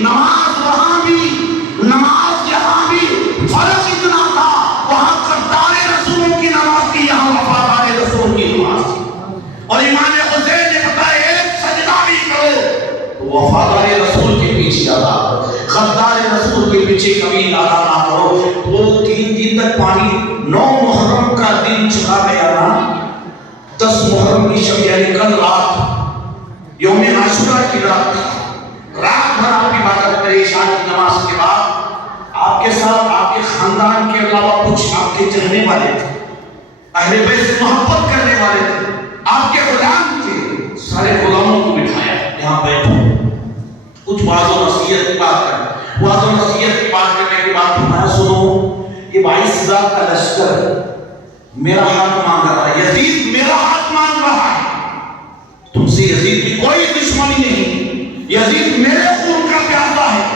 نماز وہاں بھی، نماز یہاں بھی، فرق اتنا تھا وہاں غدار رسول کی نماز تھی، یہاں وفادار رسول کی نماز تھی۔ اور امام حسین نے بتایا ایک سجدہ بھی کرو تو وفادار رسول کے پیچھے ادا کرو، غدار رسول کے پیچھے کبھی ادا نہ کرو۔ تو 3 دن تک پانی، 9 محرم کا دن چلا گیا نا، 10 محرم کی شب یعنی کل رات یوم عاشورہ کی رات بھر آپ عبادت کرے، عشاء کی نماز کے بعد آپ کے ساتھ آپ کے خاندان کے علاوہ کچھ آپ کے چہنے والے تھے، اہل بیت سے محبت کرنے والے تھے، آپ کے غلام تھے، سارے غلاموں کو بٹھایا یہاں بیٹھو، کچھ واعظ و نصیحت کی بات کریں، واعظ و نصیحت کی بات کرنے کے بعد فرمایا سنو، یہ 22,000 کا لشکر میرا ہاتھ مانگ رہا ہے، یزید میرا ہاتھ مانگ رہا ہے، تم سے یزید کی کوئی دشمنی نہیں، یزید میرے خون کا پیاسا ہے،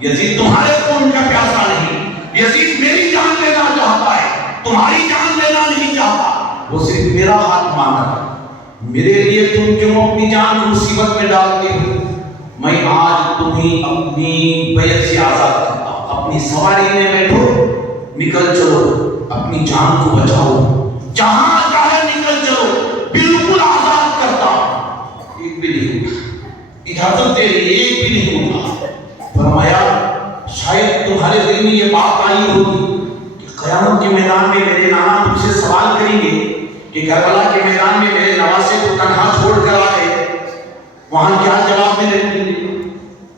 یزید تمہارے خون کا پیاسا نہیں، یزید میری جان لینا چاہتا ہے، تمہاری جان لینا نہیں چاہتا، وہ صرف میرا ہاتھ مانگ رہا ہے، میرے لیے تم کیوں اپنی جان مصیبت میں ڈالتے ہو؟ میں آج تمہیں اپنی بیعت سے آزاد کرتا ہوں، اپنی سواری میں بیٹھو، نکل چلو، اپنی جان کو بچاؤ، جہاں چاہے نکل چلو، بالکل آزاد کرتا ہوں، ایک بھی نہیں ہوگا، اجازت دے رہی ایک بھی نہیں ہوگا۔ فرمایا شاید تمہارے دل میں یہ بات آئی ہوگی کہ قیامت کے میدان میں میرے نانا تم سے سوال کریں گے کہ کربلا کے میدان میں میرے نواسے کو تنہا چھوڑ کر آئے، وہاں کیا جواب میں دیں گے؟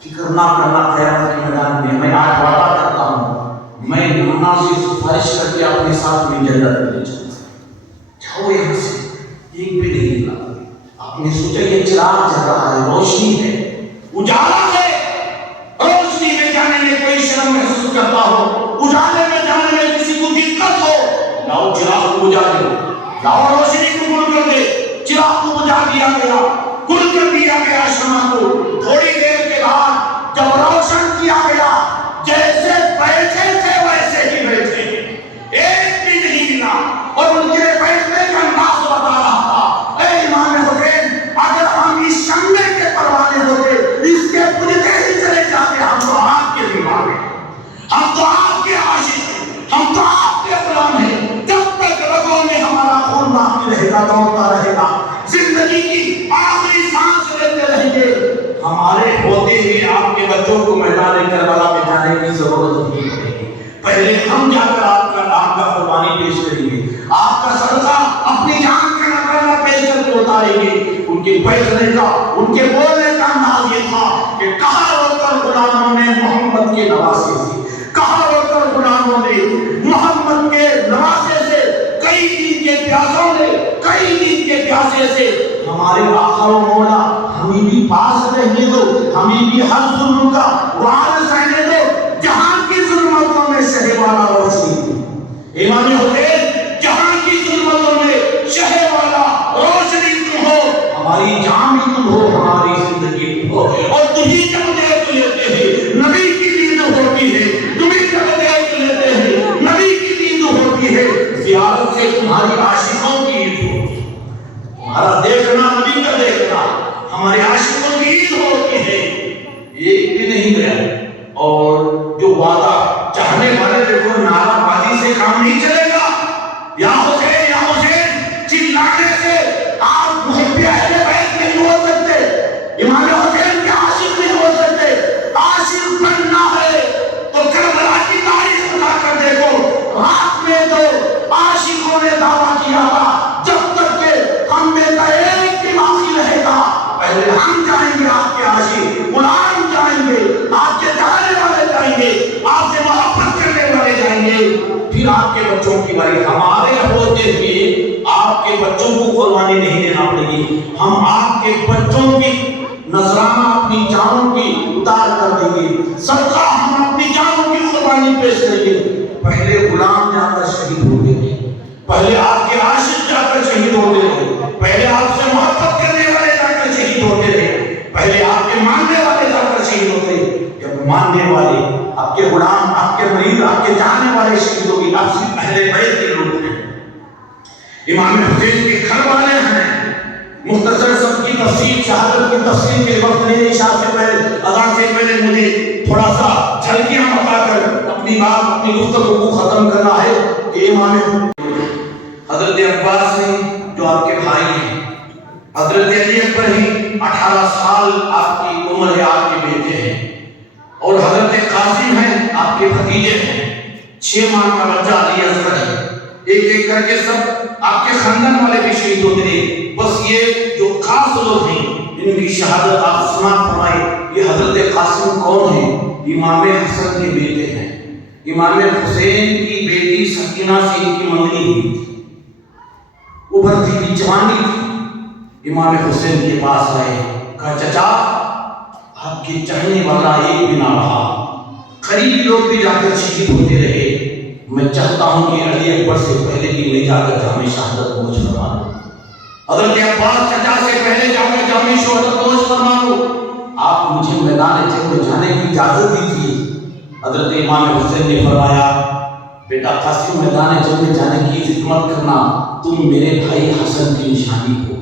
فکر نہ کرنا، قیامت کے میدان میں میں آج وعدہ کرتا ہوں، میں نانا سے سفارش کر کے اپنے ساتھ میں جنت میں لے جاؤں گا، جاؤ یہاں سے، ایک بھی نہیں ملا۔ آپ نے سوچا یہ چراغ جل رہا ہے، روشنی ہے، اجالا ہے، روشنی میں جانے میں کوئی شرم محسوس کرتا ہو، اجالے میں جانے میں کسی کو دقت ہو، لاؤ چراغ کو بجھا دے، لاؤ روشنی کو گل کر دے، چراغ کو بجھا دیا گیا، گل کر دیا گیا شمع کو، تھوڑی دیر کے بعد جب روشن کیا گیا، جیسے بیٹھے تھے ویسے ہی بیٹھے، ایک بھی نہیں ملا، اور ان کے بیٹھنے کا انداز بتا رہا تھا، اے امام حسین اگر ہم اس شمع کے پروانے ہوتے، اس کے بجھتے ہی چلے جاتے، ہم تو آپ کے دیوانے ہیں، ہم تو آپ کے عاشق ہیں، ہم تو آپ کے غلام ہیں، جب تک رگوں میں ہمارا خون باقی رہے گا، دوڑتا رہے گا، زندگی کی آخری سانس لیتے رہیں گے، ہمارے ہوتے ہی آپ کے بچوں کو میدان کربلا میں جانے کی ضرورت نہیں پڑے گی، پہلے ہم جا کر آپ کا قربانی پیش کریں گے، آپ کا صدقہ اپنی جان کا نذرانہ پیش کر کے اتاریں گے۔ ان کے بیٹھنے کا، ان کے بولنے کا انداز یہ تھا کہ کہاں رو کر غلاموں نے محمد کے نواسے سے، کہاں رو کر غلاموں نے محمد کے نواسے سے، کئی دن کے پیاسوں نے، کئی دن کے پیاسے سے ہمارے آقا و مولا ہمیں بھی پاس رہنے دو، ہمیں بھی ہر ظلم کا وارث رہنے دو، جہاں کی ظلمتوں میں شہ والا روشنی تھی، امام حسین جہاں کی ظلمتوں میں شہ والا روشنی تم ہو، ہماری جان بھی تم ہو، ہماری زندگی تم ہو، اور تمہیں جب دیکھ لیتے ہیں نبی کی دید ہوتی ہے، تمہیں جب دیکھ لیتے ہیں نبی کی دید ہوتی ہے، زیارت سے تمہاری عاشقوں کی عید ہوتی ہے، ہمارا دیکھنا نبی کا دیکھنا ہمارے عاشقوں کی عید ہوتی ہے، ایک بھی نہیں گیا۔ اور جو وعدہ چاہنے والے دیکھو نعرہ بازی سے کام نہیں چلے گا، یا حسین چلانے سے آپ محب اہل بیت نہیں ہو سکتے، امام حسین کے عاشق نہیں ہو سکتے، عاشق بننا ہے تو کربلا کی تاریخ اٹھا کر دیکھو، رات میں تو عاشقوں نے دعویٰ کیا تھا جب تک کہ ہم میں کا ایک بھی باقی رہے گا، پہلے ہم جائیں گے، آپ کے عاشق غلام جائیں گے، آپ کے چاہنے والے جائیں گے، آپ سے محبت کرنے والے جائیں گے، پھر آپ کے بچوں کی باری، ہمارے ہوتے ہوئے آپ کے بچوں کو قربانی نہیں دینا پڑے گی، ہم آپ کے بچوں کی نذرانہ اپنی جانوں کی اتار کر دیں گے، صدقہ ہم اپنی جانوں کی قربانی پیش کریں گے، پہلے غلام جا کر شہید ہوتے تھے، پہلے آپ کے عاشق جا کر شہید ہوتے تھے، پہلے آپ سے محبت کرنے والے جا کر شہید ہوتے تھے، پہلے آپ کے ماننے والے جا کر شہید ہوتے، جب ماننے والے آپ کے غلام، آپ کے مرید، آپ کے جانے والے شہید ہوگی، آپ سے اہل بیت کے لوگ ہیں، امام حسین کے گھر والے ہیں۔ مختصر سب کی تفصیل، شہادت کی تفصیل کے وقت نہیں، عشاء سے پہلے، اذان سے پہلے مجھے گفتگو کو ختم کرنا ہے کہ امام حضرت عباس نے جو آپ کے بھائی ہیں، حضرت علی اکبر ہی 18 سال آپ کی عمر ہے، آپ کے بیٹے ہیں، اور حضرت قاسم ہیں آپ کے بھتیجے ہیں، 6 ماہ کا بچہ علی اصغر ہے، ایک ایک کر کے سب آپ کے خاندان والے بھی شہید ہوتے رہے، بس یہ جو خاص لوگ ہیں ان کی شہادت آپ سماعت فرمائے۔ یہ حضرت قاسم کون ہیں؟ امام حسن کے بیٹے ہیں، امام حسین کی بیٹی سکینہ سے ان کی منگنی ہوئی تھی، ابھرتی ہوئی جوانی تھی، امام حسین کے پاس آئے، کہا چچا آپ کے چاہنے والا ایک بھی نہ رہا، قریبی لوگ بھی جا کر شہید ہوتے رہے، میں چاہتا ہوں کہ علی اکبر سے پہلے بھی میں جا کر جامع شہادت نوش فرما لوں، حضرت عباس چچا سے پہلے جا کر جامع شہادت نوش فرما لوں، آپ مجھے میدان جنگ میں جانے کی اجازت دیجیے۔ حضرت امام حسین نے فرمایا بیٹا قاسم میدان جنگ میں جانے کی خدمت کرنا تم میرے بھائی حسن کی نشانی ہو،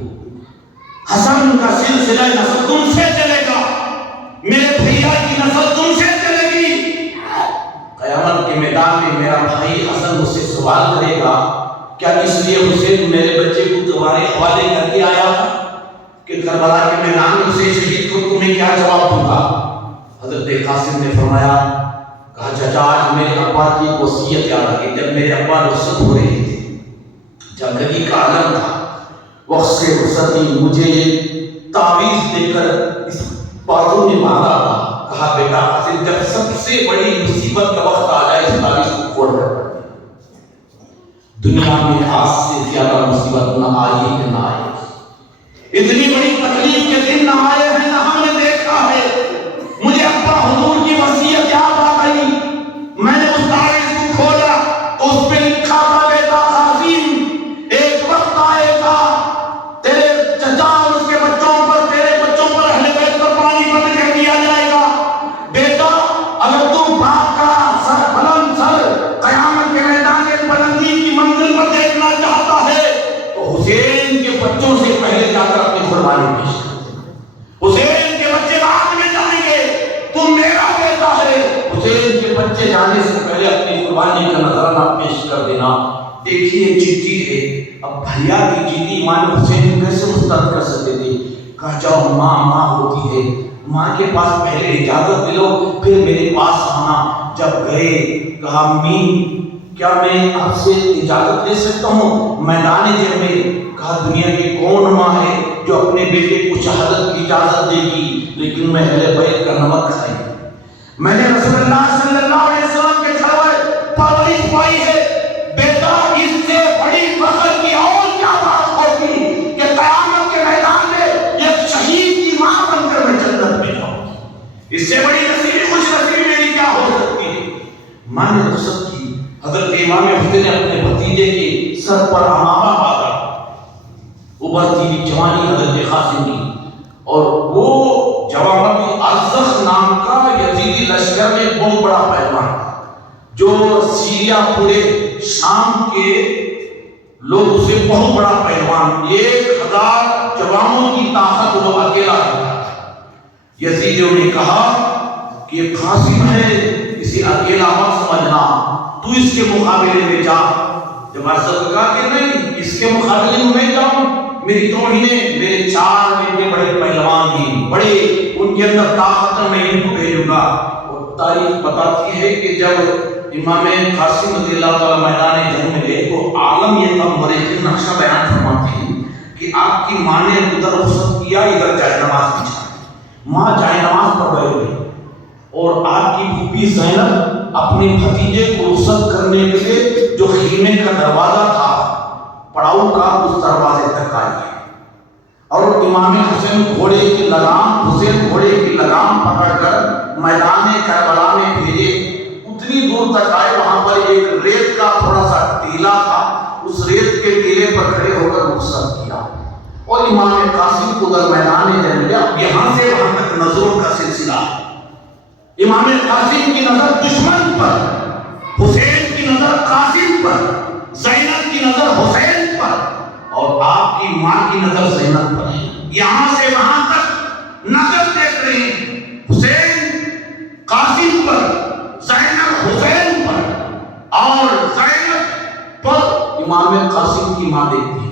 حسن کا سلسلہ نسل تم سے چلے گا، میرے بھیا کی نسل تم سے چلے گی، قیامت کے میدان میں میرا بھائی حسن مجھ سے سوال کرے گا کیا اس لیے حسین میرے بچے کو تمہارے حوالے کر کے آیا کہ کربلا کے میدان میں اسے شہید کو تمہیں کیا جواب دوں گا؟ حضرت قاسم نے فرمایا کہا چچا آج میرے ابا کی وصیت یاد آ گئی، جب میرے ابا رخصت ہو رہے تھے، جنگلی کا عالم تھا، وقت سے رخصتی مجھے یہ تعویذ دے کر اس بازو میں مانگا تھا، کہا بیٹا قاسم جب سب سے بڑی مصیبت کا وقت آ جائے اس تعویذ کو کھول کر پڑھ دنیا میں آج سے زیادہ مصیبت نہ آئی کہ نہ آئے، اتنی بڑی تکلیف کے دن نہ آئے ہیں نہ ہم نے دیکھا ہے، مجھے ابا حضور کی وصیت یاد آ گئی، میں نے اس تعویذ کو کھولا تو اس پہ لکھا تھا بیٹا قاسم ایک وقت آئے گا تیرے چچا اور اس کے بچوں پر، تیرے بچوں پر، اہل بیت پر پانی بند کر دیا جائے گا، بیٹا اگر تم باپ کا سر بلند سر قیامت کے میدان میں بلندی کی منزل پر دیکھنا چاہتا ہے تو حسین کے بچوں سے پہلے جا کر اپنی قربانی پیش کر دے، حسین کے بچے بعد میں جائیں گے، تم میرا بیٹا ہے، حسین کے بچے جانے سے پہلے اپنی قربانی کا نذرانہ پیش کر دینا۔ دیکھیے چٹھی ہے، اب بھیا کی چٹھی امام حسین کیسے مسترد کر سکتے تھے؟ کہا جاؤ ماں ہوتی ہے، ماں کے پاس پہلے اجازت دے لو پھر میرے پاس آنا، جب گئے کہا امی کیا میں آپ سے اجازت لے سکتا ہوں میدان جنگ میں؟ کہا دنیا کی کون ماں ہے جو اپنے بیٹے کو شہادت کی اجازت دے گی، لیکن میں اہل بیت کا نمک کھائی، میں نے رسول اللہ صلی اللہ علیہ وسلم کے گھر میں پرورش پائی ہے، بیٹا اس سے بڑی فخر کی اور کیا بات ہوگی کہ قیامت کے میدان میں ایک شہید کی ماں بن کر میں جنت میں جاؤں، اس سے بڑی نصیب خوش نصیبی میری کیا ہو سکتی ہے؟ ماں نے رخصت کی، حضرت امام حسین نے اپنے بھتیجے کے سر پر عمامہ باندھا، ابھرتی ہوئی جوانی حضرت قاسم کی، اور وہ جوامت ارزخ نام کا یزیدی لشکر میں بہت بڑا پہلوان جو سیریا پورے شام کے لوگ اسے بہت بڑا پہلوان، 1000 جوانوں کی طاقت وہ اکیلا رکھتا تھا۔ یزیدیوں نے کہا کہ یہ قاسم ہے، اسے اکیلا مت سمجھنا، تو اس کے مقابلے میں جا، جب عرض کہا کہ نہیں اس کے مقابلے میں میں جاؤں، میری توہینیں، میرے 4 بیٹے بڑے پہلوان ہیں، بڑے ان کے اندر طاقت میں ان کو بھیجوں گا۔ اور تاریخ بتاتی ہے کہ جب امام قاسم رضی اللہ تعالیٰ میدان جنگ میں گئے تو عالم یہ تھا، مورخین نقشہ بیان فرماتے ہیں کہ آپ کی ماں نے ادھر رخصت کیا، ادھر جائے نماز بچھا، ماں جائے نماز پر بیٹھ گئی، اور آپ کی پھوپھی زینب اپنے بھتیجے کو رخصت کرنے کے لیے جو خیمے کا دروازہ تھا پڑاؤ کا اس دروازے تک آئی، اور امام حسین گھوڑے کی لگام پکڑ کر میدان کربلا میں بھیجے، اتنی دور تک آئے، وہاں پر ایک ریت کا تھوڑا سا ٹیلا تھا، اس ریت کے ٹیلے پر کھڑے ہو کر رخصت کیا، اور امام قاسم کو در میدان جنگ گیا۔ یہاں سے وہاں تک نظروں کا سلسلہ، امام قاسم کی نظر دشمن پر، حسین کی نظر قاسم پر، زینب کی نظر حسین پر، اور آپ کی ماں کی نظر زینب پر ہے، یہاں سے وہاں تک نظر دیکھ رہے ہیں، حسین قاسم پر، زینب حسین پر، امام قاسم کی ماں دیکھتی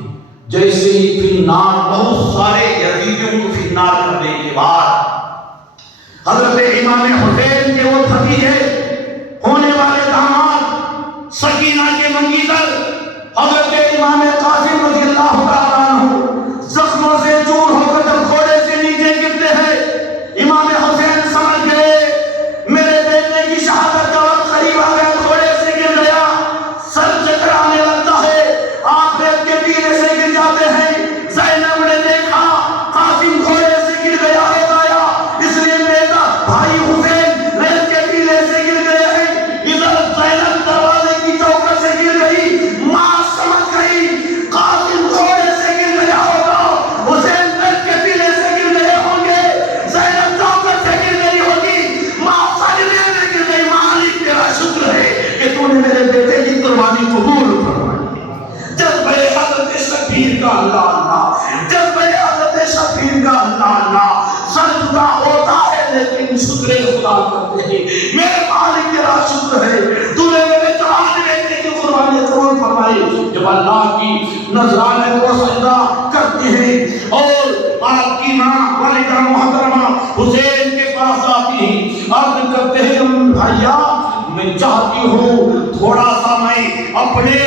جیسے ہی فی النار بہت سارے یزیدیوں کو فی النار کرنے کے بعد حضرت امام حسین کے وہ بھتیجے ہونے والے داماد سکینہ کے منگیتر حضرت امام قاسم رضی اللہ تعالیٰ عنہ زخموں سے چور ہو کر جب گھوڑے سے نیچے گرتے ہیں، امام حسین سمجھ گئے میرے بیٹے کی شہادت کا وقت قریب آ گیا، گھوڑے سے گر گیا، سر چکرانے لگتا ہے، آپ ریت کے پینے سے گر جاتے ہیں۔ زینب نے دیکھا قاسم گھوڑے سے گر گیا ہے گایا، اس لیے بیٹا بھائی حسین ریت کے پینے سے گر گئے ہیں۔ ادھر زینب دروازے کی چوکٹ سے گر گئی، ماں سمجھ گئی قاسم گھوڑے سے گر گیا ہوگا، حسین ریت کے پینے سے گر گئے ہوں گے، زینب چوکٹ سے گر گئی ہوگی، ماں سجدے میں گر گئی۔ مالک تیرا شکر ہے کہ تو نے میرے بیٹے کی قربانی قبول فرمائی۔ جذبہ حضرت شبیر کا اللہ اللہ، جذبہ حضرت شبیر کا اللہ اللہ، سر جدا ہوتا ہے لیکن شکر خدا کرتے ہیں۔ میرے مالک تیرا شکر ہے تو نے میرے جوان بیٹے کی قربانی قبول فرمائی۔ جب اللہ کی نذرانے کو سجدہ کرتے ہیں اور آپ کی ماں والدہ محترمہ حسین کے پاس آتی ہیں، عرض کرتے ہیں بھائیا میں چاہتی ہوں تھوڑا سا میں اپنے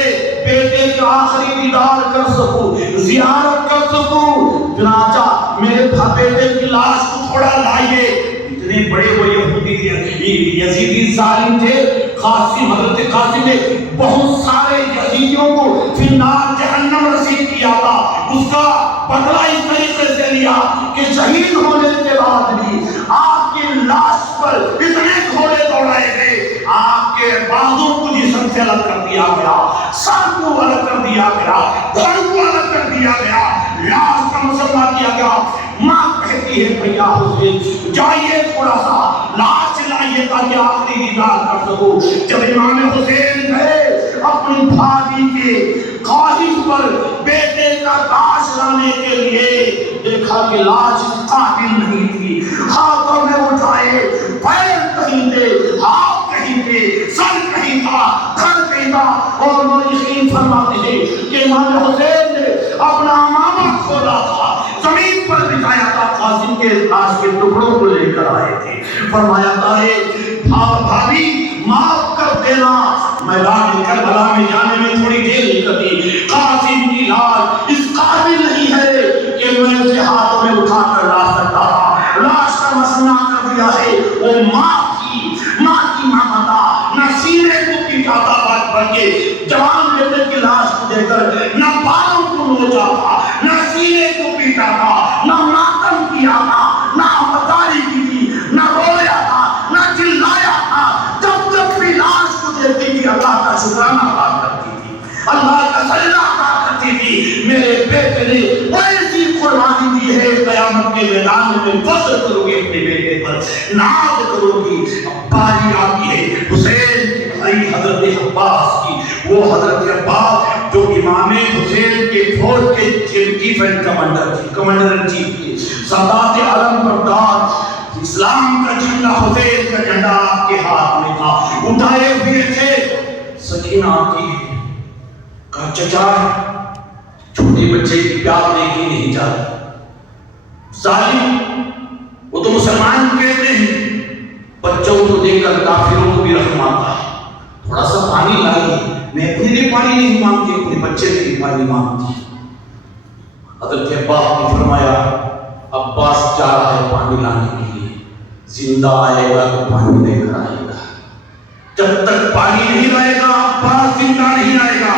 بیٹے کے آخری دیدار کر سکوں، زیارت کر سکوں، چنانچہ میرے بیٹے کی لاش کو تھوڑا لائیے۔ اتنے بڑے وہ یزیدی ظالم تھے، حضرت قاسم نے بہت سارے یزیدیوں کو فی النار جہنم رسید کیا تھا، اس کا بدلہ اس طریقے سے لیا کہ شہید ہونے کے بعد بھی آپ کی لاش پر اتنے گھوڑے دوڑائے گئے، آپ کے بازو کو جسم سے الگ کر دیا گیا، سر کو الگ کر دیا گیا، دھڑ کو الگ کر دیا گیا، لاش کا مسلہ کیا گیا۔ ماں کہتی ہے بھیا حسین جائیے تھوڑا سا لاش لائیے تاکہ آخری دیدار کر سکو۔ جب امام حسین گئے اپنی بھابھی کے خواہش پر بیٹے کا لاش لانے کے لیے، دیکھا کہ لاش قابل نہیں تھی، ہاتھوں میں اٹھائے، پیر کہیں تھے، ہاتھ کہیں تھے، سر کہیں تھا، گھر کہیں تھا، اور مورخین فرماتے ہیں کہ امام حسین نے اپنا امامہ کھولا تھا، زمین پر بچھایا تھا، قاسم کے لاش کے ٹکڑوں کو لے کر آئے تھے، فرمایا تھا بھابھی معاف کر دینا، میدان کربلا میں جانے میں تھوڑی دیر لگتی، قاسم کی لاش اس قابل نہیں ہے کہ میں اسے ہاتھوں میں اٹھا کر لا سکتا تھا، لاش کا مسئلہ کر دیا ہے۔ وہ ماں کی ممتا نہ سینے کو پیٹا تھا بات بن کے، جوان بیٹے کی لاش کو دے کر نہ بالوں کو نوچا تھا، نہ سینے کو پیٹا تھا، نہ ماتم کیا تھا، نہ مداری کی تھی، نہ رویا تھا، نہ چلایا تھا، جب جب بھی لاش کو دیکھتی تھی اللہ کا شکرانہ ادا کرتی تھی، اللہ کا سجدہ ادا کرتی تھی۔ میرے بیٹے نے ایسی قربانی دی ہے، قیامت کے میدان میں فخر کرو گے اپنے بیٹے پر، ناز کرو گی۔ باری آتی ہے حسین کے بھائی حضرت عباس کی، وہ حضرت عباس جو امام حسین کے فوج کے chief and commander in chief تھے، سادات عالم بردار، اسلام کا جھنڈا حسین کا جھنڈا آپ کے ہاتھ میں تھا، اٹھائے ہوئے تھے۔ سکینہ آتی ہے، کہا چچا چھوٹے بچے کی پیار دیکھی نہیں جاتی، ظالم وہ تو مسلمان کہتے ہیں، بچوں کو دیکھ کر کافروں کو بھی رحم آتا ہے، تھوڑا سا پانی لائیے، میں اپنے لیے پانی نہیں مانگتی، اپنے بچے کے لیے پانی مانگتی۔ حضرت عباس نے فرمایا عباس جا رہا ہے پانی لانے کے لیے، زندہ آئے گا تو پانی لے کر آئے گا، جب تک پانی نہیں لائے گا عباس زندہ نہیں آئے گا۔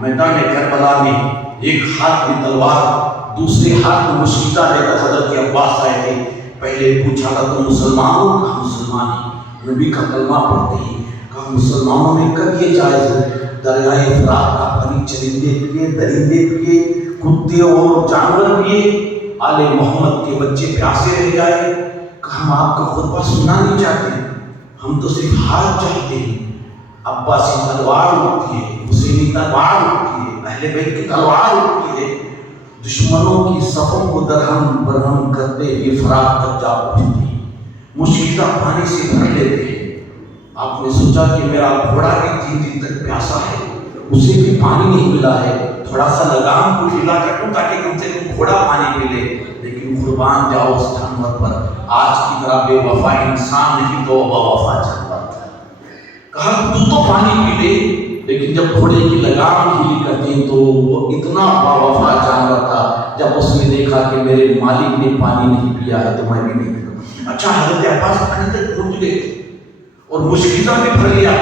میدان کربلا میں ایک ہاتھ میں تلوار، دوسرے ہاتھ میں مشیطہ لے کر حضرت عباس آئے تھے۔ پہلے پوچھا تھا تم مسلمانوں کا مسلمان ہیں، نبی کا کلمہ پڑھتے ہیں، کہا مسلمانوں میں کب یہ جائز ہے دریائے فرات کا پانی چرندے پیے، درندے پیے، کتے اور جانور پیے، آل محمد کے بچے پیاسے رہ جائے؟ کہا ہم آپ کا خطبہ سننا نہیں چاہتے، ہم تو صرف ہاتھ چاہتے ہیں۔ عباسی تلوار اٹھتی ہے، حسینی تلوار اٹھتی ہے، اہل بیت کی تلوار اٹھتی ہے، دشمنوں کی صفوں کو درہم برہم کرتے ہوئے فرات تک جا پہنچتی، مشکلہ پانی سے بھر لیتے ہیں۔ آپ نے سوچا کہ میرا گھوڑا بھی 3 دن تک پیاسا ہے، اسے بھی پانی نہیں ملا ہے، تھوڑا سا لگام کو ڈھیلا کر دوں تاکہ کم سے کم گھوڑا پانی پی لے، لیکن قربان جاؤ اس جانور پر، آج کی طرح بے وفا انسان نہیں تو با وفا جانور تھا۔ کہا تو پانی پی لے، لیکن جب گھوڑے کی لگام ڈھیلی کر دی تو وہ اتنا با وفا جانور تھا، جب اس نے دیکھا کہ میرے مالک نے پانی نہیں پیا ہے تو میں بھی نہیں پیوں۔ اچھا حضرت عباس پانی تک پہنچ گئے اور مشکلہ میں بھر لیا،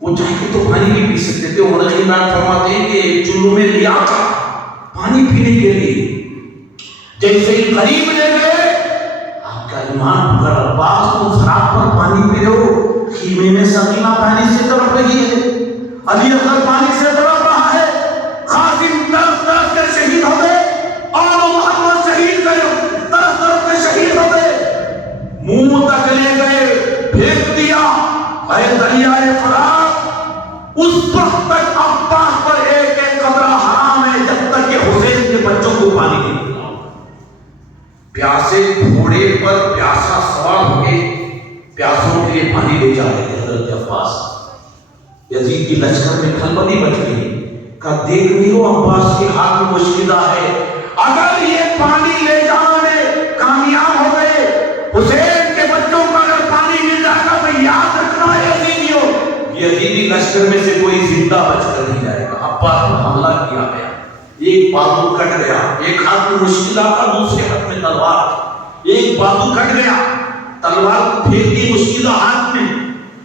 وہ چاہتے تو پانی بھی پی سکتے تھے۔ عمر خیران فرماتے ہیں کہ چلو میں لیا تھا پانی پینے کے لیے، جیسے ہی قریب لے گئے، آپ کا ایمان اگر عباس تم خراب پر پانی پی رہے ہو، خیمے میں سکینہ پانی سے تڑپ رہی ہے، علی اکبر پانی سے تڑپ رہا ہے، خادم تڑپ تڑپ کر شہید ہو گئے، اور محمد شہید گئے، تڑپ تڑپ کر شہید ہو گئے، منہ تک لے گئے، پھینک دیا، اے دریائے فرات۔ اس وقت تک عباس پر ایک ایک قطرہ حرام ہے جب تک کہ حسین کے بچوں کو پانی نہیں ملا۔ پیاسے گھوڑے پر پیاسا سوار ہو کے پیاسوں کے لیے پانی لے جا رہے تھے حضرت عباس۔ یزید کی لشکر میں کھلبلی مچ گئی، کہا دیکھ میرو عباس کے ہاتھ میں مشکلہ ہے، اگر یہ پانی لے جانے میں کامیاب ہو گئے، حسین کے بچوں کا اگر پانی مل جائے گا تو یاد رکھنا یزیدیوں، یزیدی لشکر میں سے کوئی زندہ بچ کر نہیں جائے گا۔ عباس پر حملہ کیا گیا، ایک بازو کٹ گیا، ایک ہاتھ میں مشکلہ کا، دوسرے ہاتھ میں تلوار، ایک بازو کٹ گیا، تلوار کو پھینک دی مشکلہ ہاتھ میں،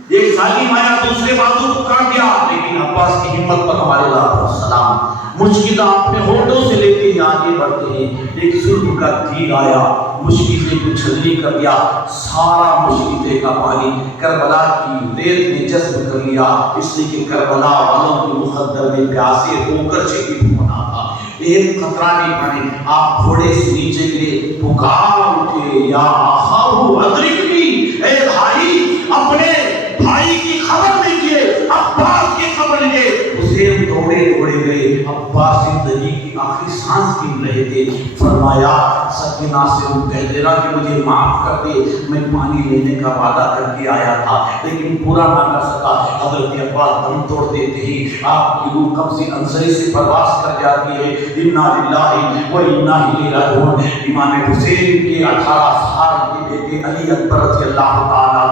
ایک ظالم آیا دوسرے بازو کو کاٹ دیا، لیکن عباس کی ہمت پر ہمارے لاکھوں سلام۔ مشکلہ اپنے ہونٹوں سے لیتے ہی آگے بڑھتے ہیں، ایک ظلم کا تیر آیا، مشکلے کو چھلنی کر دیا، سارا مشکلے کا پانی کربلا کی ریت نے جذب کر لیا، اس لیے کہ کربلا والوں کے مقدر میں پیاسے ہو کر شہید ہونا تھا۔ ایک قطرہ نہیں پانی، آپ گھوڑے سے نیچے گرے، پکار اٹھے یا آخاہو ادرکنی، اے بھائی اپنے بھائی کی خبر لیجئے، عباس کی خبر لیجئے۔ حسین دوڑے دوڑے گئے، عباس زندگی کی آخری سانس گن رہے تھے، فرمایا سکینہ سے وہ کہہ دینا کہ مجھے معاف کر دے، میں پانی لینے کا وعدہ کر کے آیا تھا لیکن پورا نہ کر سکا۔ حضرت عباس دم توڑ دیتے ہی آپ کی روح قبض انصری سے پرواز کر جاتی ہے، انا للہ و انا الیہ راجعون۔ امام حسین کے 18 سال کے بیٹے علی اکبر رضی اللہ تعالیٰ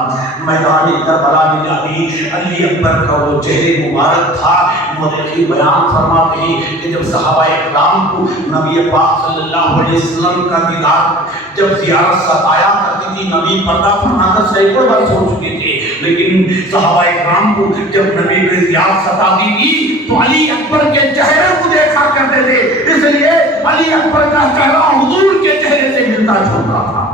میدان کربلا میں جاتی، علی اکبر کا وہ چہرے مبارک تھا، مورخین بیان فرماتے ہیں کہ جب صحابہ اکرام کو نبی پاک صلی اللہ علیہ وسلم کا دیدار جب زیارت ستایا کرتی تھی، نبی پردہ فرما کر سینکڑوں بار سو چکے تھے، لیکن صحابہ اکرام کو جب نبی کی زیارت ستاتی تھی تو علی اکبر کے چہرے کو دیکھا کرتے تھے، اس لیے علی اکبر کا چہرہ حضور کے چہرے سے ملتا جھولتا تھا،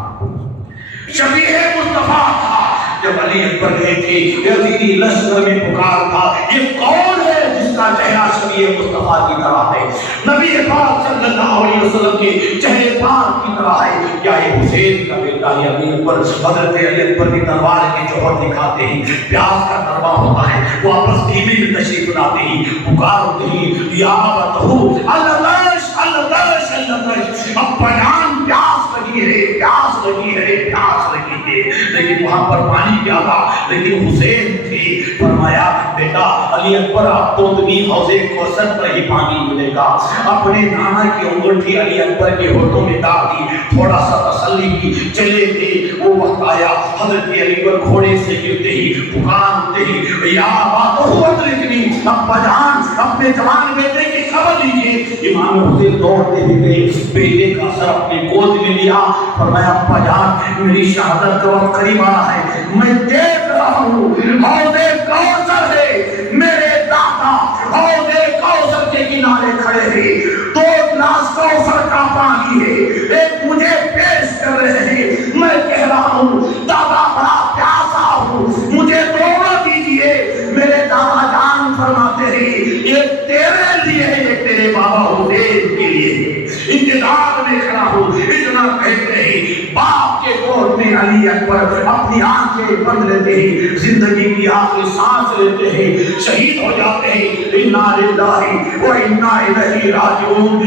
شبیہ مصطفیٰ تھا۔ جب علی اکبر گئے تھے، یزیدی لشکر میں پکار تھا، یہ کون ہے جس کا چہرہ شبیہ مصطفیٰ کی طرح ہے، نبی پاک صلی اللہ علیہ وسلم کے چہرے پاک کی طرح ہے؟ کیا یہ حسین کا بیٹا ہے علی اکبر؟ حضرت علی اکبر کی تلوار کے جوہر دکھاتے ہیں، پیاس کا تربا ہوتا ہے، واپس خیمے میں تشریف لاتے ہیں، پکارتے ہیں یا ابتہو الدش الدش الدش، ابا جان پیاس لگی ہے، پیاس لگی ہے، پیاس لگی ہے، لیکن وہاں پر پانی کیا تھا، لیکن حسین تھے۔ فرمایا بیٹا علی اکبر آپ کو اتنی حوض کوثر پر ہی پانی ملے گا۔ اپنے نانا کی انگوٹھی علی اکبر کے ہونٹوں میں ڈال دی، تھوڑا سا تسلی کی، چلے تھے۔ وہ وقت آیا حضرت علی اکبر گھوڑے سے گرتے ہی پکارتے ہی یا ابا ادرکنی، ابا جان اپنے جوان بیٹے کی خبر لیجیے۔ امام حسین دوڑتے ہوئے گئے، بیٹے کا سر اپنے گود میں لیا، فرمایا ابا جان میری شہادت کا وقت قریب آ رہا ہے، میں دیکھ رہا ہوں حوض کوثر ہے، میرے دادا حوض کوثر کے کنارے کھڑے ہیں، 2 گلاس کوثر کا پانی ہے، ایک مجھے پیش کر رہے ہیں، میں کہہ رہا ہوں دادا بڑا پیاسا ہوں، مجھے دوڑا دیجئے۔ میرے دادا جان فرماتے ہیں یہ تیرے لیے ہے، یہ تیرے بابا حسین کے لیے ہے، انتظار میں کھڑا ہوں۔ اتنا کہتے ہیں باپ کے گود میں علی اکبر اپنی آنکھیں بند لیتے ہیں، زندگی کی آخری سانس لیتے ہیں، شہید ہو جاتے ہیں۔ انا للہ و انا الیہ راجعون۔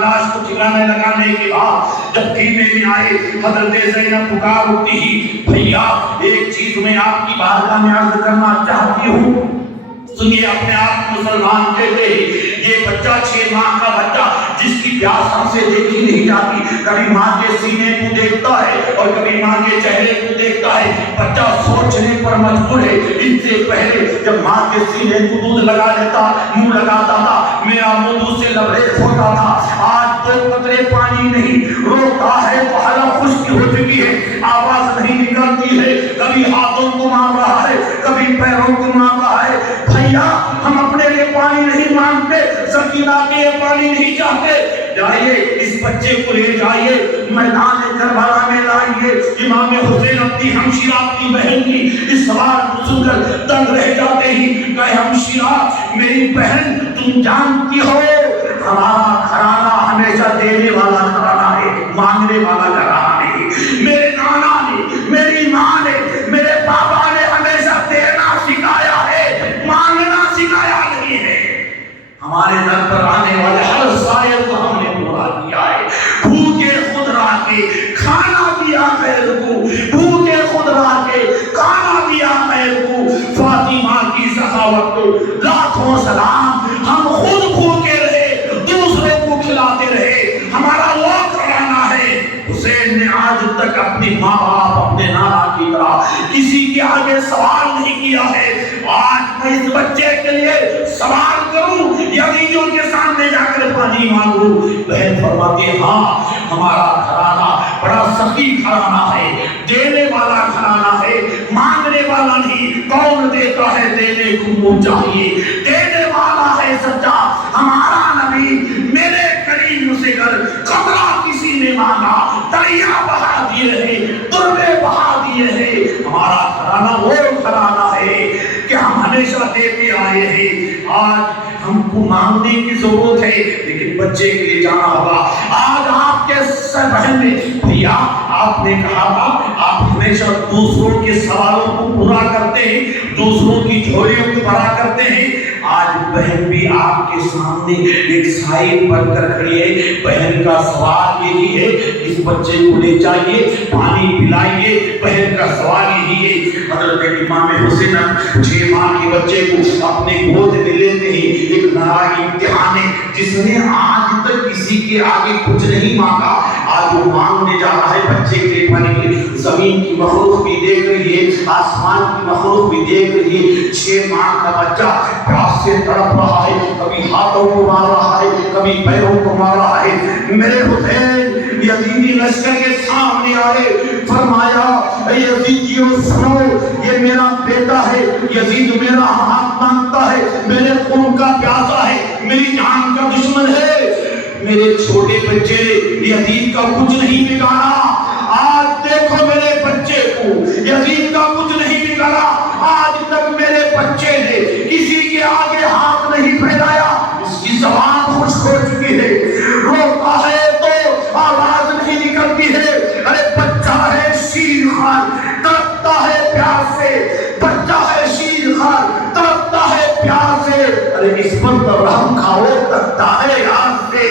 لاش کو ٹھکانے لگانے کے بعد جب خیمے میں آئے، حضرت زینب پکار اٹھتی ہی بھیا ایک چیز میں آپ کی بارگاہ میں عرض کرنا چاہتی ہوں۔ سنیے، اپنے آپ مسلمان کہتے ہیں یہ بچہ 6 ماہ کا بچہ جس کی پیاس ہم سے دیکھی نہیں جاتی، کبھی ماں کے سینے کو دیکھتا ہے اور کبھی ماں کے چہرے کو دیکھتا ہے، بچہ سوچنے پر مجبور ہے اس سے پہلے جب ماں کے سینے کو دودھ لگا لیتا، منہ لگاتا تھا، میرا منہ دودھ سے لبریز ہوتا تھا، آج 2 قطرے پانی نہیں، روتا ہے تو حلق خشک ہو چکی ہے، آواز نہیں نکلتی ہے، کبھی ہاتھوں کو مار رہا ہے، کبھی پیروں کو مار رہا ہے۔ بھیا ہم اپنے لیے پانی نہیں مانگتے، سکینہ کے لیے پانی نہیں چاہتے، جائیے اس بچے کو لے جائیے میدان کربلا میں لائیے۔ امام حسین اپنی ہمشیرہ اپنی بہن کی اس سوال کو سن کر دنگ رہ جاتے ہی کہ ہمشیرہ میری بہن تم جانتی ہو ہمارا گھرانہ ہمیشہ دینے والا گھرانہ ہے، مانگنے والا گھرانہ نہیں۔ میرے نانا نے، میری ماں نے، میرے پاپا نے ہمیشہ دینا سکھایا ہے، مانگنا سکھایا نہیں ہے۔ ہمارے در پر آنے والے ہر سائل کو ہم نے پورا کیا ہے، بھوکے خود رہ کے کھانا دیا غیر کو، بھوکے خود رہ کے کھانا دیا غیر کو۔ فاطمہ کی سخاوت کو لاکھوں سلام، ہم خود بھوکے رہے دوسروں کو کھلاتے رہے، ہمارا وہ گھرانہ ہے۔ حسین نے آج تک اپنی ماں باپ اپنے نانا کی طرح کسی کے آگے سوال نہیں کیا ہے۔ آج میں اس بچے کے لیے سوال کروں یزیدیوں کے سامنے جا کر پانی مانگوں؟ بہن فرماتی ہے ہاں ہمارا گھرانہ بڑا سخی گھرانہ ہے، دینے والا گھرانہ ہے، مانگنے والا نہیں۔ کون دیتا ہے؟ دینے کو منہ چاہیے، دینے والا ہے سچا ہمارا نبی۔ میرے کریم سے گر قطرہ کسی نے مانگا دریا بہا دیے ہیں، درے بہا دیے ہیں۔ ہمارا گھرانہ وہ گھرانہ ہے کہ ہم ہمیشہ دیتے آئے ہیں۔ آج ہم کو مانگنے کی ضرورت ہے لیکن بچے کے لیے جانا ہوگا۔ آج آپ کے سر بہن نے بھیا آپ نے کہا تھا آپ ہمیشہ دوسروں کے سوالوں کو پورا کرتے ہیں، دوسروں کی جھولیوں کو بڑا کرتے ہیں۔ آج بہن بھی آپ کے سامنے ایک سائل بن کر کھڑی ہے۔ بہن کا سوال یہی ہے اس بچے کو لے جائیے، پانی پلائیے۔ بہن کا سوال یہی ہے۔ حضرت امام حسین 6 ماہ کے بچے کو اپنے گود میں لیتے ہیں۔ ایک نیا امتحان ہے، جس نے آج تک کسی کے آگے کچھ نہیں مانگا، آج وہ مانگنے جا رہا ہے بچے کے پانی کے۔ زمین کی مخلوق بھی دیکھ رہی ہے، آسمان کی مخلوق بھی دیکھ رہی ہے۔ 6 ماہ کا بچہ پیاس سے تڑپ رہا ہے، کبھی ہاتھوں کو مار رہا ہے، کبھی پیروں کو مار رہا ہے۔ میرے حسین یزیدی لشکر کے سامنے آئے، فرمایا اے یزیدیوں سنو، یہ میرا بیٹا ہے، یزید میرا ہاتھ مانگتا ہے، میرے خون کا پیاسا ہے، میری جان کا دشمن ہے۔ میرے چھوٹے بچے نے یزید کا کچھ نہیں بگاڑا، آج دیکھو میرے بچے کو، یزید کا کچھ نہیں بگاڑا۔ آج تک میرے بچے نے کسی کے آگے ہاتھ نہیں پھیلایا۔ اس کی زبان خشک ہو چکی ہے، روتا ہے تو آواز نہیں نکلتی ہے۔ ارے بچہ ہے شیر خان، تڑپتا ہے پیاس سے، بچہ ہے شیر خان، تڑپتا ہے پیاس سے۔ ارے اس پر تو رحم کھاؤ، تڑپتا ہے یاد سے۔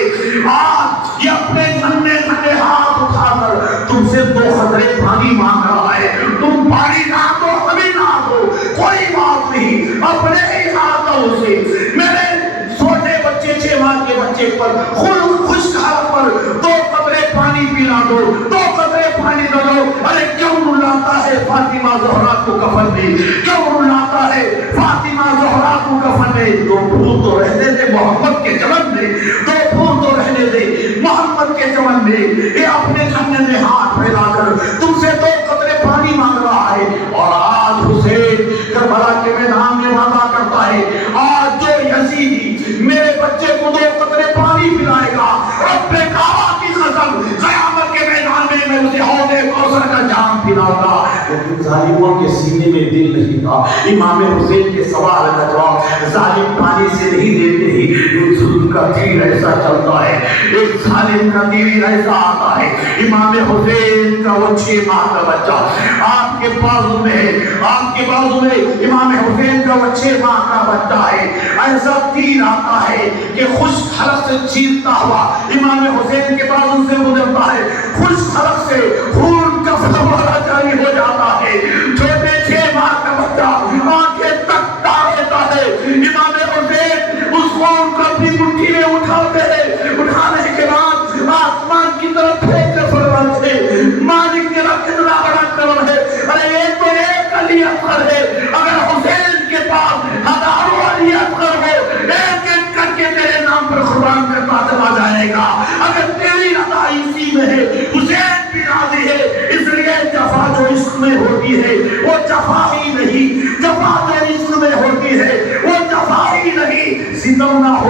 آج یہ اپنے ننھے ننھے ہاتھ اٹھا کر تم سے 2 قطرے پانی مانگ رہا ہے۔ تم پانی نہ دو، ابھی نہ دو، کوئی بات نہیں، اپنے ہی ہاتھوں سے میرے چھوٹے بچے 6 ماہ کے بچے پر خشک ہاتھ پر 2 قطرے پانی پلا دو، 2 قطرے پانی دے دو۔ ارے کیوں رلاتا ہے فاطمہ زہرا کو کفن میں، کیوں رلاتا ہے فاطمہ زہرا کو کفن میں؟ 2 پھول تو رہنے دے محمد کے چمن میں، 2 پھول تو رہنے دے محمد کے چمن میں۔ یہ اپنے ننھے میں ہاتھ پھیلا کر تم سے 2 قطرے پانی مانگ رہا ہے۔ اور آج حسین کربلا کے میدان میں وعدہ کرتا ہے، آج جو یزیدی میرے بچے کو 2 قطرے پانی پلائے گا، رب کعبہ کی قسم قیامت کے میدان میں میں اسے حوض کوثر کا جام پلاؤں گا۔ لیکن ظالموں کے سینے میں دل نہیں تھا۔ امام حسین کے سوال کا جواب ظالم پانی سے نہیں دیتے ہی، ایک ظلم کا تیر ایسا چلتا ہے، ایک ظالم کا تیر ایسا آتا ہے۔ امام حسین کا وہ 6 ماہ کا بچہ آپ کے بازو میں ہے، آپ کے بازو میں امام حسین کا وہ 6 ماہ کا بچہ ہے۔ ایسا تیر آتا ہے کہ خشک حلق سے چیرتا ہوا امام حسین کے بازو سے گزرتا ہے، خشک حلق سے خون کا فوارہ جاری ہو جاتا ہے۔ چھوٹے 6 ماہ کا بچہ آنکھیں تکتا رہتا ہے۔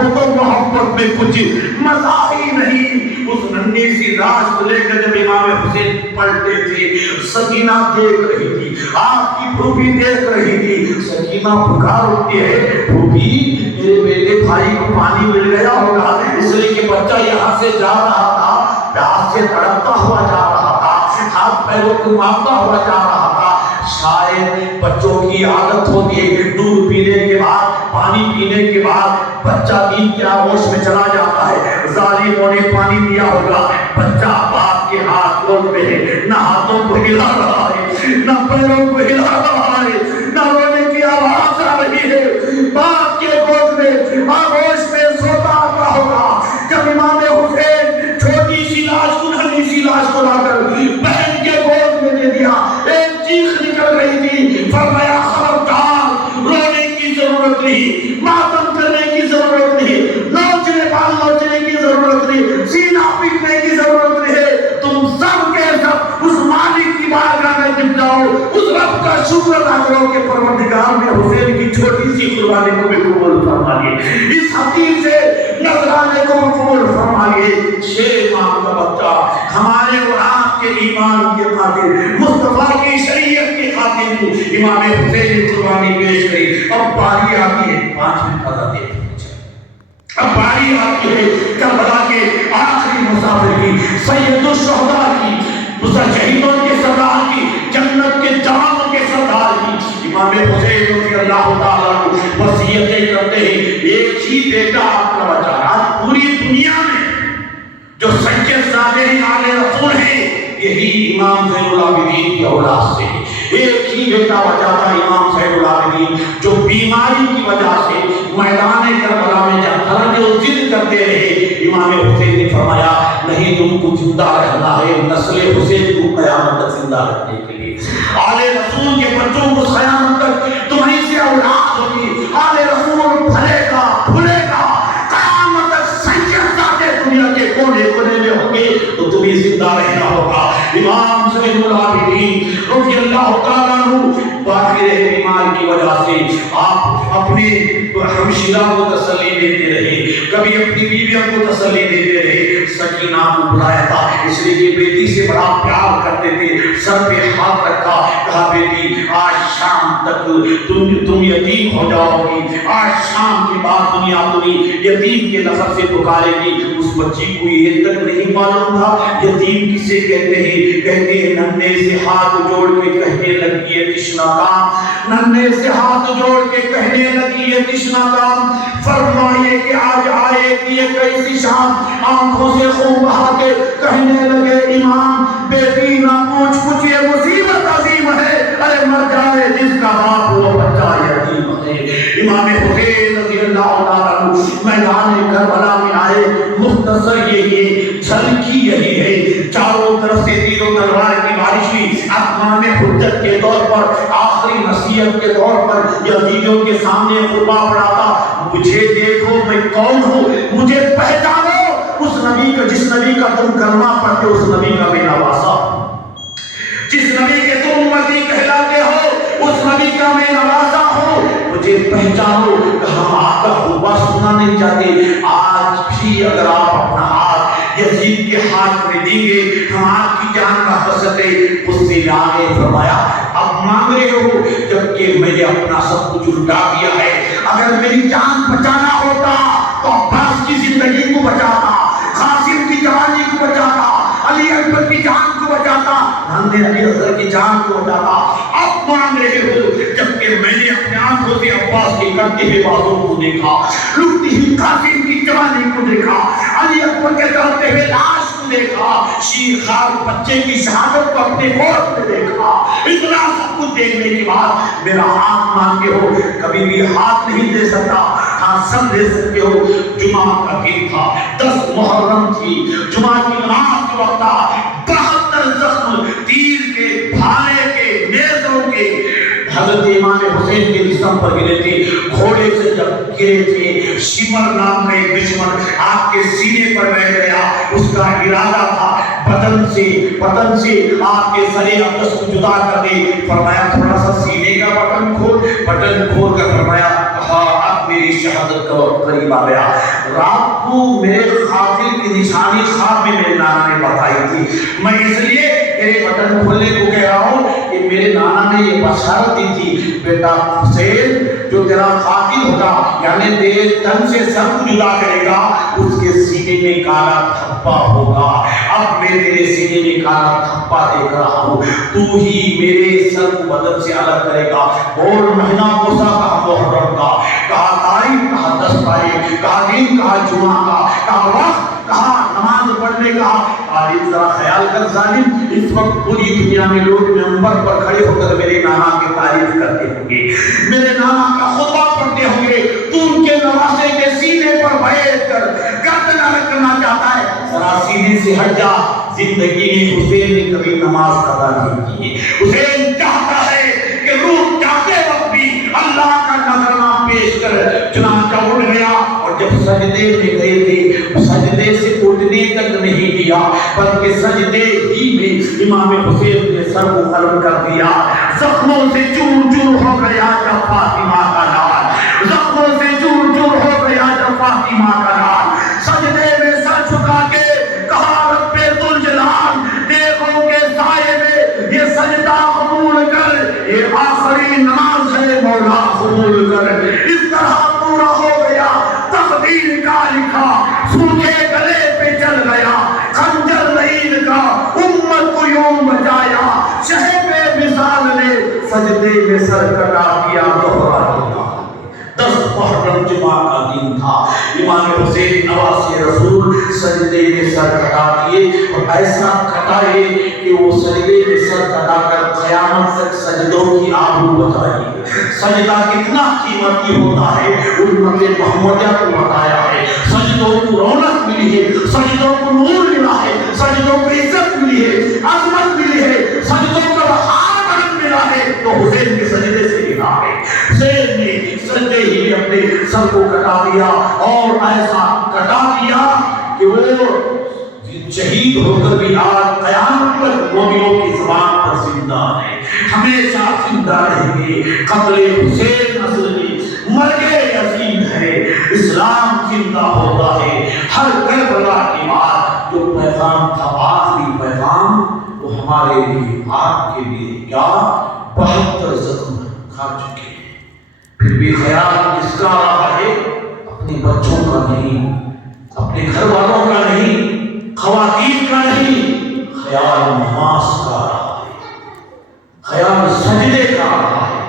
ہو تو محبت میں کچھ مزہ ہی نہیں۔ اس ننھی سی لاش کو لے کر جب امام حسین پلٹے تھے، سکینہ دیکھ رہی تھی، آپ کی پھوپھی دیکھ رہی تھی۔ سکینہ پکار اٹھتی ہے، پھوپھی میرے بیٹے بھائی کو پانی مل گیا ہوگا، اس لیے کہ بچہ یہاں سے جا رہا تھا، پیاس سے تڑپتا ہوا جا رہا تھا، ہاتھ پیروں کو مانگتا ہوا جا رہا تھا۔ شاید بچوں کی عادت ہوتی ہے دودھ پینے کے بعد، پانی پینے کے بعد بچہ نیند کے آغوش میں چلا جاتا ہے، ظالموں نے پانی دیا ہوگا، بچہ باپ کے ہاتھ گود میں ہے، نہ ہاتھوں کو ہلا رہا ہے، نہ پیروں کو ہلا رہا ہے، نہ رونے کی آواز آ رہی ہے، باپ کے گود میں آغوش میں سوتا آتا ہوگا۔ جب امام حسین چھوٹی سی لاش کو، ننھی سی لاش کو لا کر بہن کے گود میں دے دیا، ایک چیخ نکل رہی تھی، فرمایا خبردار، رونے کی ضرورت نہیں، ماتم کرنے کی ضرورت نہیں، نوچنے بال نوچنے کی ضرورت نہیں، سینہ پیٹنے کی ضرورت نہیں ہے، تم سب کے سب اس مالک کی بارگاہ میں جھک جاؤ، اس رب کا شکر ادا کرو کہ پروردگار نے حسین کی چھوٹی سی قربانی کو بھی قبول فرما لی، اس حدیث سے نذرانے کو قبول فرما لیے۔ 6 ماہ کا بچہ ہمارے اور آپ کے ایمان کے خاطر، مصطفیٰ کی شریعت کے خاطر امام حسین نے قربانی پیش کری۔ اب باری آتی ہے 5 منٹ آزادی، اب باری آتی ہے کربلا کے آخری مسافر کی، سید الشہداء کی، شہیدوں کے سردار کی، جنت کے جوانوں کے سردار کی، امام حسین رضی اللہ تعالیٰ عنہ وصیتیں کرتے ہیں، ایک ہی بیٹا آپ کا بچا۔ آج پوری دنیا میں جو سچے صالح آل رسول ہیں، یہی امام زین العابدین کی اولاد سے ایک ہی بیٹا بچا تھا، امام زین العابدین، جو بیماری کی وجہ سے میدان کربلا میں جب درجے و ضد کرتے رہے، امام حسین نے فرمایا نہیں، تم کو زندہ رہنا ہے، نسل حسین کو قیامت تک زندہ رکھنے کے لیے، آل رسول کے بچوں کو قیامت تک تمہیں سے اولاد ہوگی، آل رسول پھلے گا پھولے گا، قیامت تک سید سادے دنیا کے کونے کونے میں ہوں گے، تو تمہیں زندہ رہنا ہوگا۔ امام زین العابدین رضی اللہ تعالیٰ عنہ باقی ایمان کی وجہ سے آپ اپنے ہمشیرہ کو تسلی دیتے رہے، کبھی اپنی بیویوں کو تسلی دیتے رہے۔ سکینہ کو بلایا تھا اس لیے کہ بیٹی سے بڑا پیار کرتے تھے، سر پہ ہاتھ رکھا، کہا بیٹی آج شام تک تم یتیم ہو جاؤ گی، آج شام کے بعد دنیا تمہیں یتیم کے لفظ سے پکارے گی۔ اس بچی کو یہ تک نہیں معلوم تھا یتیم کسے کہتے ہیں، کہتے ہیں ننھے سے ہاتھ جوڑ کے کہنے لگی ہے تشنا کام، ننھے سے ہاتھ جوڑ کے کہنے لگی ہے تشنا کام، فرمائیے کہ آج آئے گی یہ کیسی شام، آنکھوں سے خون بہا کے کہنے لگے امام بیٹی نہ پوچھ کچھ، یہ مصیبت عظیم ہے، ارے مر جائے جس کا باپ وہ بچہ یتیم ہے۔ امام حسین رضی اللہ تعالیٰ عنہ میدان کربلا میں آئے، مختصر یہ جھلکی یہی ہے، چاروں طرف سے تیر و تلوار کی بارش ہوئی، اتمام حجت کے طور پر، آخری نصیحت کے طور پر یزیدیوں کے سامنے خطبہ پڑھا تھا، مجھے دیکھو میں کون ہوں، مجھے پہچانو، اس نبی کا جس نبی کا تم کلمہ پڑھتے ہو، اس نبی کا میں نواسا، جس نبی کے تم امتی کہلاتے ہو، اس نبی کا میں نواسا ہوں، مجھے پہچانو۔ ہم آپ کا خطبہ سننا نہیں چاہتے، آج بھی اگر آپ اپنا ہاتھ یزید کے ہاتھ میں دیں گے، ہم آپ کی جان کا حسد ہے، اس سے آگے فرمایا اب مانگ رہے ہو جبکہ میں نے اپنا سب کچھ لٹا دیا ہے، اگر میری جان بچانا ہوتا تو عباس کی زندگی کو بچاتا، قاسم کی جوانی کو بچاتا، علی اکبر کی جان کو بچاتا، نندے علی اصغر کی جان کو بچاتا، اب مانگ رہے ہو جبکہ میں نے اپنے آنکھوں سے عباس کے کٹے ہوئے بازوں کو دیکھا، لٹتی ہوئی قاسم کی جوانی کو دیکھا، علی اکبر کے جلتے ہوئے لاش کو دیکھا، شیر خوار بچے کی شہادت کو اپنے گود میں دیکھا، اتنا سب کچھ دیکھنے کے بعد میرا ہاتھ مانگے ہو، کبھی بھی ہاتھ نہیں دے سکتا، ہاتھ سب دے سکتے ہو۔ جمعہ کا دن تھا، 10 محرم تھی، جمعہ کی نماز کے وقت تھا، 72 زخم تیر کے، بھالے کے، نیزوں کے حضرت امام حسین کے جسم پر گرے تھے، گھوڑے سے جب گرے تھے، شمر نام کا ایک دشمن آپ کے سینے پر بیٹھ گیا، اس کا ارادہ تھا بدن سے آپ کے سر اقدس کو جدا کر دے، فرمایا تھوڑا سا سینے کا بٹن کھول کر فرمایا اب میری شہادت شہادت کا وقت قریب آ گیا. رات کو میرے قاتل کی نشانی خواب میں میرے نانا نے بتائی تھی. میں اس لیے تیرے بٹن کھولنے کو کہہ رہا ہوں کہ میرے نانا نے یہ بشارت دی تھی, بیٹا حسین جو تیرا قاتل ہوگا یعنی تیرے تن سے سر کو جدا کرے گا, اس کے سینے میں کالا تھپا ہوگا. اب میں تیرے سینے میں کالا تھپا دیکھ رہا ہوں, تو ہی میرے سر کو بدن سے الگ کرے گا. اور مہینہ موسیٰ کہا محرم کا, کہا تاریخ, کہا 10 تاریخ, کہا دن, کہا جمعہ کا, کہا وقت, کہا نماز پڑھنے کا. آج ذرا خیال کر ظالم, اس وقت پوری دنیا میں لوگ ممبر پر کھڑے ہو کر میرے نانا کی تعریف کرتے ہوں گے, میرے نانا کا خطبہ پڑھتے ہوں گے. تو ان کے نواسے کے سینے پر بیٹھ کر گردن الگ کرنا چاہتا ہے. ذرا سینے سے ہٹ جا. زندگی میں حسین نے کبھی نماز قضا نہیں کی. حسین چاہتا ہے کہ روح جاتے وقت بھی اللہ کا نذرانہ پیش کر. چنانچہ اٹھ گیا اور جب سجدے میں گئے تھے سجدے سے اٹھنے تک نہیں دیا بلکہ سجدے ہی میں امام حسین نے سر کو قلم کر دیا. زخموں سے چور چور ہو گیا جب فاطمہ کا لال, زخموں سے چور چور ہو گیا جب فاطمہ کا لال. سجدے میں سر جھکا کے کہا رب ذوالجلال, دیکھو کے سائے میں یہ سجدہ قبول کر, یہ آخری نماز ہے مولا قبول کر. اس طرح پورا ہو گیا تقدیر کا لکھا, سوکھے گلے پہ چل گیا خنجر لعین کا, امت کو یوں بچایا شہ پہ مثال نے, سجدے میں سر کٹا دیا دوہرا دیا. 10 محرم جمعہ کا دن تھا. امام حسین نواسے رسول سجدے میں سر کٹا دیے اور ایسا کٹائے کہ وہ سجدے میں سر کٹا کر قیامت تک سجدوں کی آبرو بچائی. سجدہ کتنا قیمتی ہوتا ہے امت محمدیہ کو بتایا ہے. سجدوں کو رونق ملی ہے, سجدوں کو نور ملا ہے, سجدوں کو عزت ملی ہے, عظمت ملی ہے, سجدوں کا بہار بلند ملا ہے, تو حسین کے سجدے سے ملا ہے. حسین نے سجدے ہی میں اپنے سر کو کٹا دیا اور ایسا کٹا دیا کہ وہ شہید ہو کر بھی آج قیامت تک مومنوں کی زبان پر زندہ ہے, ہمیشہ زندہ رہیں گے. قتل حسین اصلی مرگ عظیم ہے, اسلام زندہ ہوتا ہے. ہر کربلا کے بعد جو پیغام تھا آخری پیغام, وہ ہمارے لیے آپ کے لیے کیا 72 زخم کھا چکے ہیں. پھر بھی خیال کس کا رہا ہے؟ اپنے بچوں کا نہیں, اپنے گھر والوں کا نہیں, خواتین کا نہیں, خیال نماز کا رہا ہے, خیال سجدے کا رہا ہے,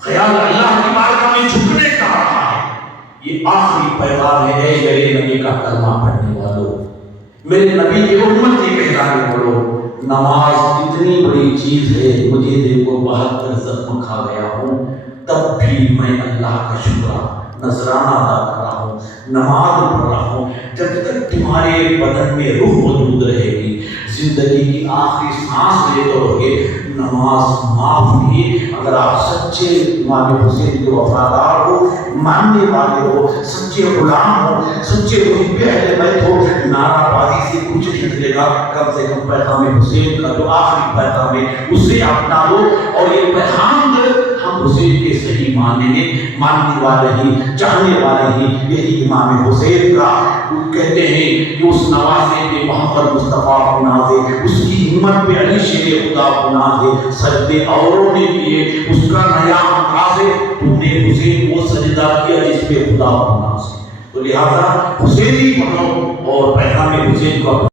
خیال اللہ کی بارگاہ میں جھکنے کا رہا ہے. یہ آخری پیغام ہے. اے میرے نبی کا کلمہ پڑھنے والوں, میرے نبی کے امت کے کہلانے والوں, نماز اتنی بڑی چیز ہے. مجھے دیکھو 72 زخم کھا گیا ہوں, تب بھی میں اللہ کا شکر نذرانہ ادا کر رہا ہوں, نماز پڑھ رہا ہوں. جب تک تمہارے بدن میں روح موجود رہے گی, زندگی کی آخری سانس لیتے رہو گے, نماز معاف نہیں. اگر آپ سچے امام حسین کے وفادار ہو, ماننے والے ہو, سچے غلام ہو, سچے محب اہل بیت ہو, نعرہ بازی سے کچھ نہیں ملے گا. کم سے کم پیغام حسین کا جو آخری پیغام ہے اسے اپنا لو, اور یہ پیغام ہم حسین کے صحیح ماننے والے ہی, چاہنے والے ہی. یہی امام حسین کا کہتے ہیں کہ اس نواسے پہ محمد مصطفیٰ کو نازے, اس کی ہمت پہ علی شیر خدا کو نازے. سجدے اوروں نے کیے, اس کا نیا انداز ہے, تم نے حسین وہ سجدہ کیا جس پہ خدا کو نازے. تو لہذا حسین ہی پڑھو اور پیغام حسین کو